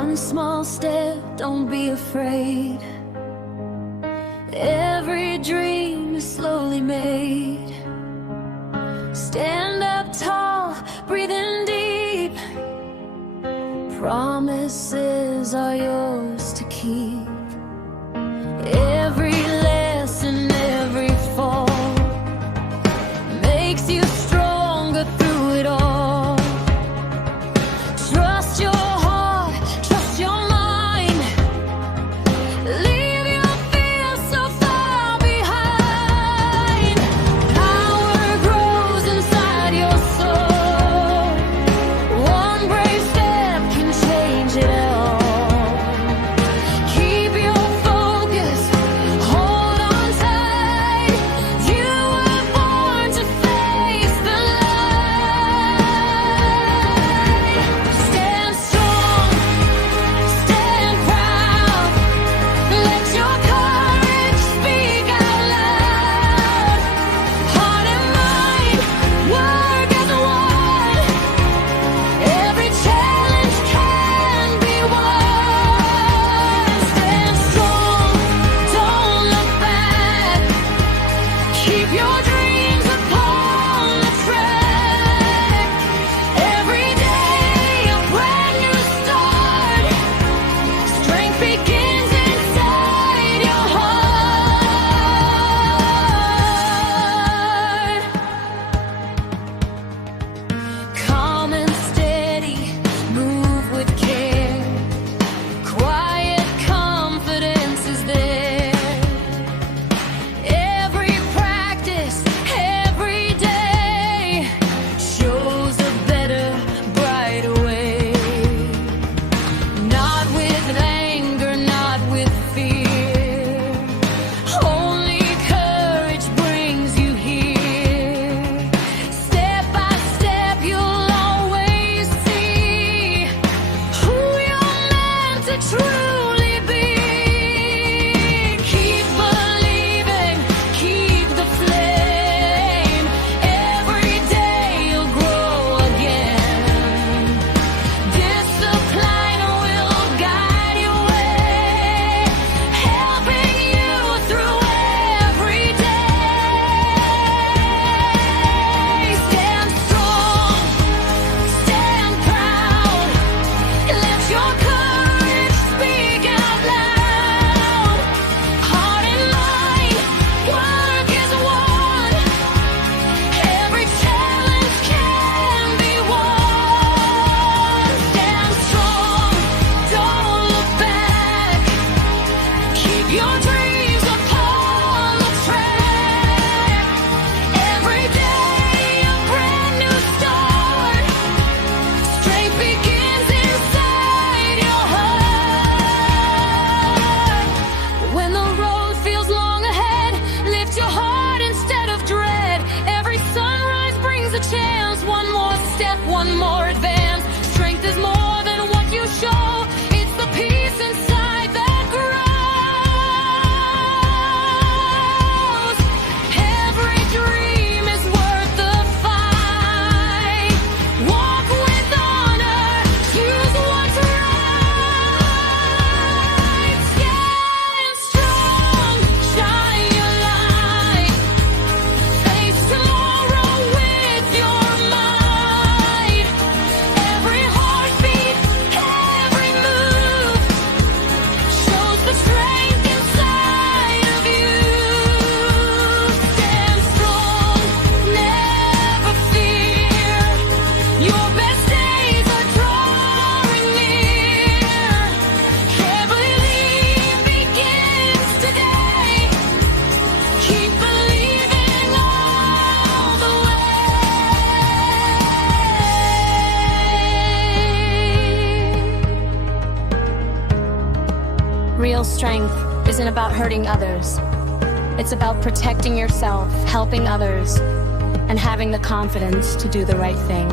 One small step, don't be afraid. Every dream is slowly made. Stand up tall, breathing deep. Promises are yours to keep. Every lesson, every fall makes you stronger through it all. Trust your heart, trust your mind. Leave your fears so far behind. Power grows inside your soul. One brave step can change it all. Keep your focus, hold on tight. You were born to face the light. Stand strong, stand proud. Let your courage speak out loud. Heart and mind, work as one. Every challenge can be won. Stand strong, don't look back. Keep your dreams upon the track. Every day a brand new start. Strength begins inside your heart. Calm and steady, move with care. Quiet confidence is there. Every practice, every day shows a better, brighter way. Not with anger, not with fear. Only courage brings you here. Step by step, you'll always see who you're meant to truly be. Keep believing, keep the flame. Every day you'll grow again. Discipline will guide your way, helping you through every day. Stand strong, stand proud. Let your courage speak out loud. Heart and mind, work as one. Every challenge can be won. Stand strong, don't look back. Keep your dreams upon the track. Every day a brand new start. Strength begins inside your heart. When the road feels long ahead, lift your heart instead of dread. Every sunrise brings a chance. One more step, one more advance. Strength is more than what you show. It's the peace inside that grows. Every dream is worth the fight. Walk with honor, choose what's right. Stand strong, shine your light. Face tomorrow with your might. Every heartbeat, every move shows the strength inside of you. Stand strong, never fear. Your best days are drawing near. Every leap begins today. Keep believing all the way. Real strength isn't about hurting others. It's about protecting yourself, helping others, and having the confidence to do the right thing.